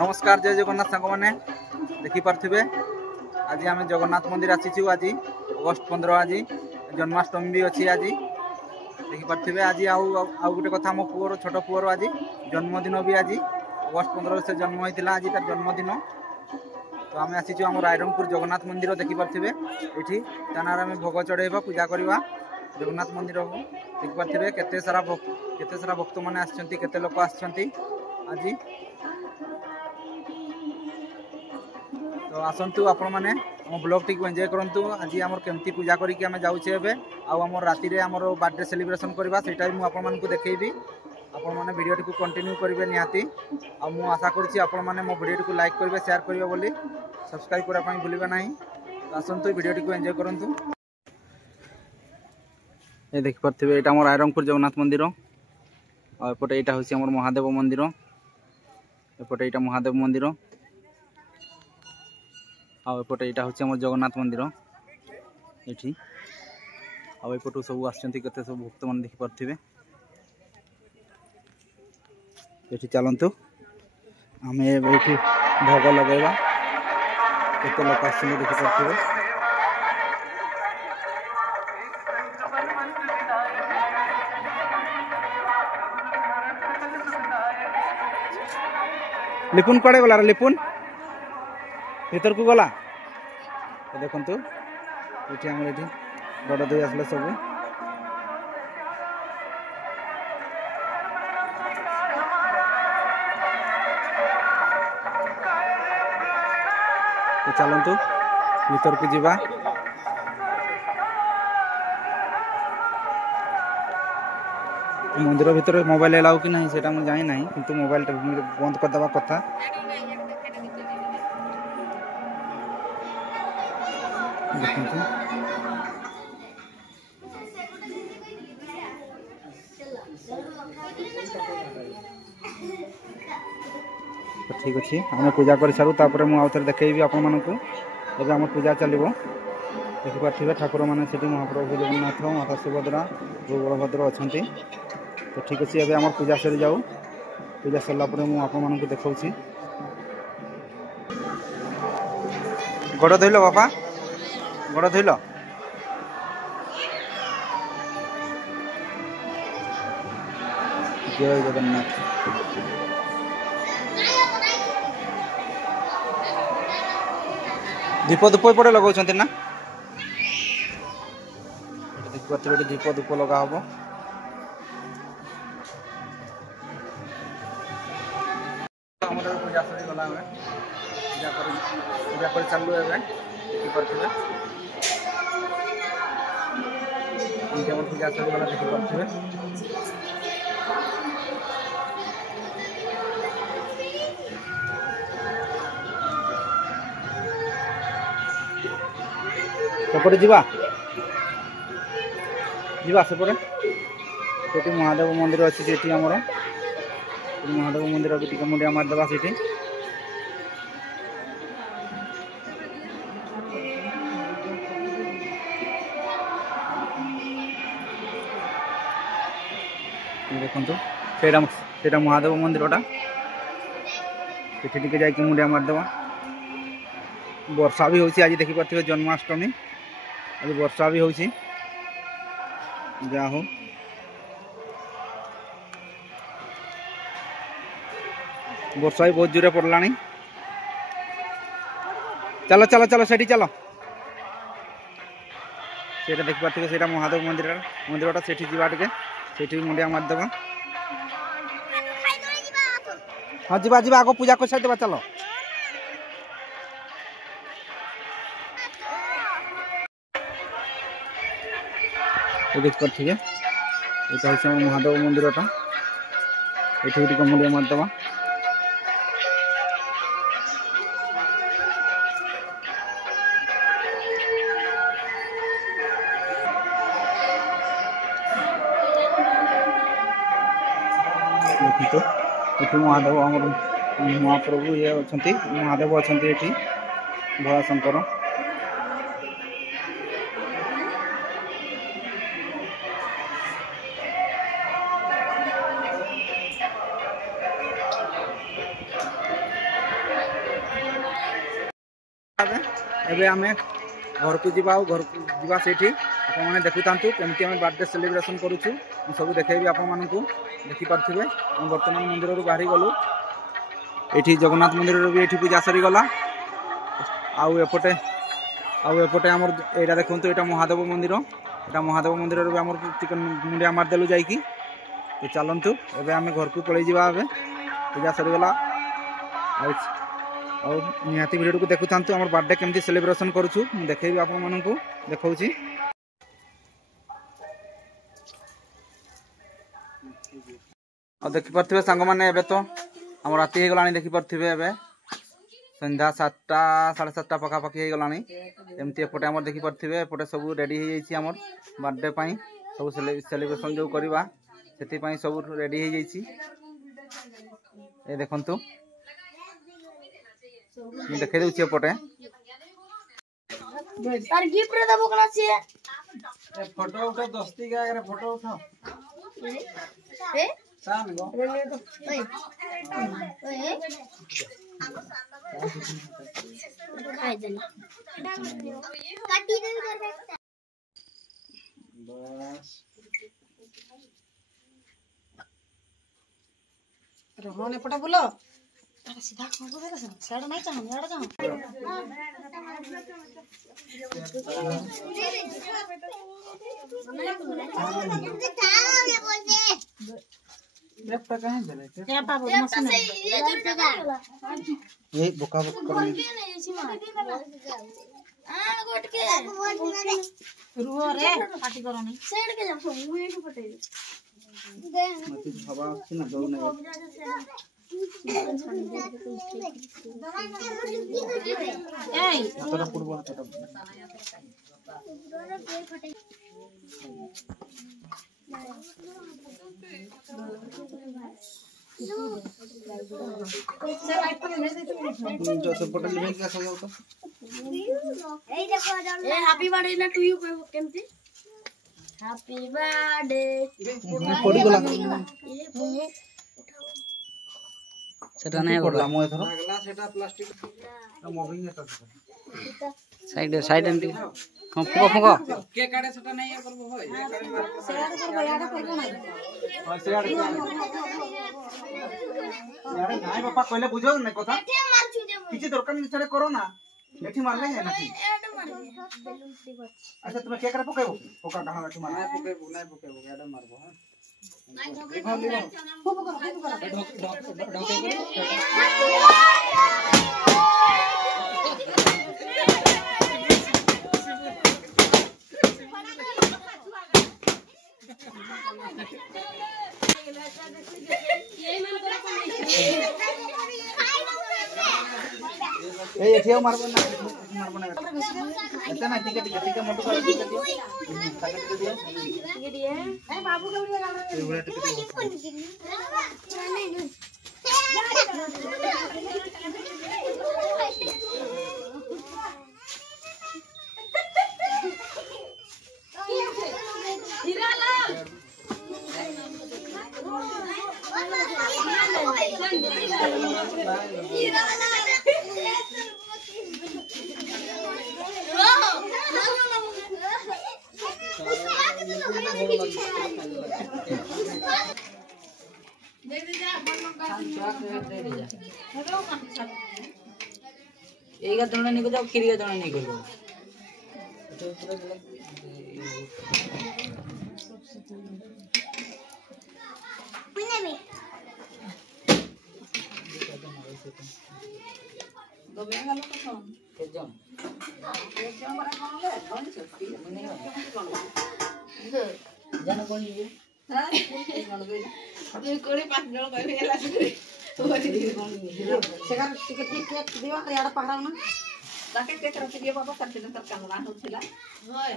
नमस्कार जय जगन्नाथ सांग मैंने देखिपे आज आम जगन्नाथ मंदिर आसीचु। आज अगस्ट 15 आज जन्माष्टमी भी अच्छी आज देखिपे। आज आउ गोटे कथा मो पुअर छोट पुअर आज जन्मदिन भी आज अगस्ट 15 से जन्म होता आज तार जन्मदिन। तो आम आसीचु आम रायरंगपुर जगन्नाथ मंदिर देखिपे। ये तानार आम भोग चढ़ेबा पूजा करवा जगन्नाथ मंदिर को देखिपे। केते सारा भक्त मैंने आसछंती केते लोक आसछंती आज। तो आसतु आपण मैंने आम ब्लॉग टी एंजॉय करूँ। आज आम केमती पूजा करके आम जाऊे आम राति आमर बर्थडे सेलिब्रेशन करवा से देखी। आपण मैंने वीडियो टी कंटिन्यू करेंगे निहाती। आशा करुँची आपण मैंने मो वीडियो टी लाइक करेंगे शेयर करेंगे बोली सब्सक्राइब करने भूलिए ना। तो आसतु वीडियो टी एंजॉय करूँ। ये देखिपे यहाँ आम रायरंगपुर जगन्नाथ मंदिर एपटे यहाँ हूँ आम महादेव मंदिर एपटे यहाँ महादेव मंदिर आउपटे यहाँ हूँ आम जगन्नाथ मंदिर ये आउपटू सब आसते सब भक्त मैंने देखिपे। ये चलतु आम ये भोग लगेगा केते लोक आस देखिपे। लिपुन कड़े गला लिपुन भीतर को गला देखु ये आम ये बड़ दई आसले सब तो चलतु भीतर को जीवा। मंदिर भीतर मोबाइल एलाउ कि नहीं सेटा मुझे जानी ना कि मोबाइल बंद करदे कथा। तो ठीक अच्छे आम पूजा कर सारू तापर मुझे देखी आपण मानक एवं आम पूजा चलो देखिपे। ठाकुर मैंने महाप्रभु जगन्नाथ माता सुभद्रा बलभद्र अच्छा। तो ठीक अच्छे एवं आम पूजा सरी जाऊ पूजा सरला मुझे देखा गड़ धोल बापा गड़ धोल जय जगन्नाथ। दीप धूप पड़े लगाऊँ ना देखिए दीप धूप लगा हम पूजा सरी गला पूजा कर चलू देखिपे। पूजा सरी गला देखिपे। सेपटे जीवा जीवा सेपटे महादेव मंदिर अच्छी से आमर महादेव मंदिर टी मुंडिया मारदेवा से देखु से महादेव मंदिरटा से जा मुंडिया मारदेवा। वर्षा भी होची आज देखिपे जन्माष्टमी आज वर्षा भी होची जा हो। वर्षा भी बहुत जोरे पड़ला। चलो चलो चलो से चलो से देखिपे से महादेव मंदिरटा से टे मुंडिया मारदेवा। हाँ जीवा जीवा आग पूजा कर सारी चलो। देखिपे यहाँ हूँ महादेव मंदिरटा ये मुंडिया मारदेवा। देखो ये महादेव आम महाप्रभु ये अच्छा महादेव अच्छा ये भोला शंकर एबे आमे घर को जीवा घर को जीवा सेठी आपण माने देखु तांतु केमती हम बर्थडे सेलिब्रेशन करूछु सब देखेबी आपण मानकू देखि पारथिबे हम वर्तमान मंदिर रो बाहरी गलु एठी जगन्नाथ मंदिर रो भी एठी पूजा सरी गला आउ एपटे हमर एटा देखंतु एटा महादेव मंदिर रो भी हमर चिकन मुंडिया मार देलु जाई की तो चलंतु एबे आमे घर को पळै जीवा एबे पूजा सरी गला और निहाती वीडियो को देखु थांतु हमर बर्थडे केमती सेलिब्रेशन करूछु देखेबी आपण मानकू देखौछि और देखि परथिबे संग माने एबे तो हम राती हे गलानी देखि परथिबे एबे संध्या 7टा 7:30 पका पकी हे गलानी एमती एपटे हमर देखि परथिबे एपटे सब रेडी हे जाईछि हमर बर्थडे पई सब सेलिब्रेशन जो करबा सेति पई सब रेडी हे जाईछि ए देखंतु देखे दउछि एपटे तार गिफ्ट रे दबो कला छे ए फोटो उठा दोस्ती के आगे फोटो उठा ए सान गो ओए ओए खाइ देला काटी दे कर बस रोहन एपटा बोलो तारा सीधा कौन को देला सेड नहीं चाहम याड चाहम लेफ्ट कहां देले क्या पाबो मशीन ये बोका कर आ गोट के रुओ रे पार्टी करो नहीं सेड के जा मुए को पटे मत हवा छी ना दो नहीं এই তোরা পড়বো না তোরা जो सपोर्ट लेवे के सजाओ तो এই দেখো এ হ্যাপি বার্থডে না টু ইউ কেমতি হ্যাপি বার্থডে পড়ি গলা সেটা নাই পড়লাম ওই ধরো লাগলা সেটা প্লাস্টিক মুভিং এটা সাইড এন্টি ফুঁকো কে কাটে সেটা নাই করব হয় সেটা করব ইয়াটা করব না হয় সেটা यार নাই বাপা কইলে বুঝো না কথা এঠে মারছু দে কিছু দরকার নেই সেটা করো না এঠি মারলে হয় নাকি এটা মারবে বেলুন দিব আচ্ছা তুমি কে করে পকাইবো পোকা গাহা এঠি মারনা নাই পকাইবো এটা মারবো হ্যাঁ ए एठियो मारबो ना ऐसा ना ठीक है मोटो कर ठीक है ताकत दियो ये दिए ए बाबू के लिए गाना ए उड़ा टिक এইগা দোনা নিকো যাও খিরিগা দোনা নিকো যাও तो बेंगा लोग तो के जम बड़ा कोन ले कोन छती नहीं जानो कोन लिए हां अबे कोड़ी 5 जण कहबे एला से সেখানে টিকেট টিকেট দিবা ইয়াটা পাহারাও না তাকে কে করতে দিয়ে বাবা কাটতে না কাল না হচ্ছিল হয়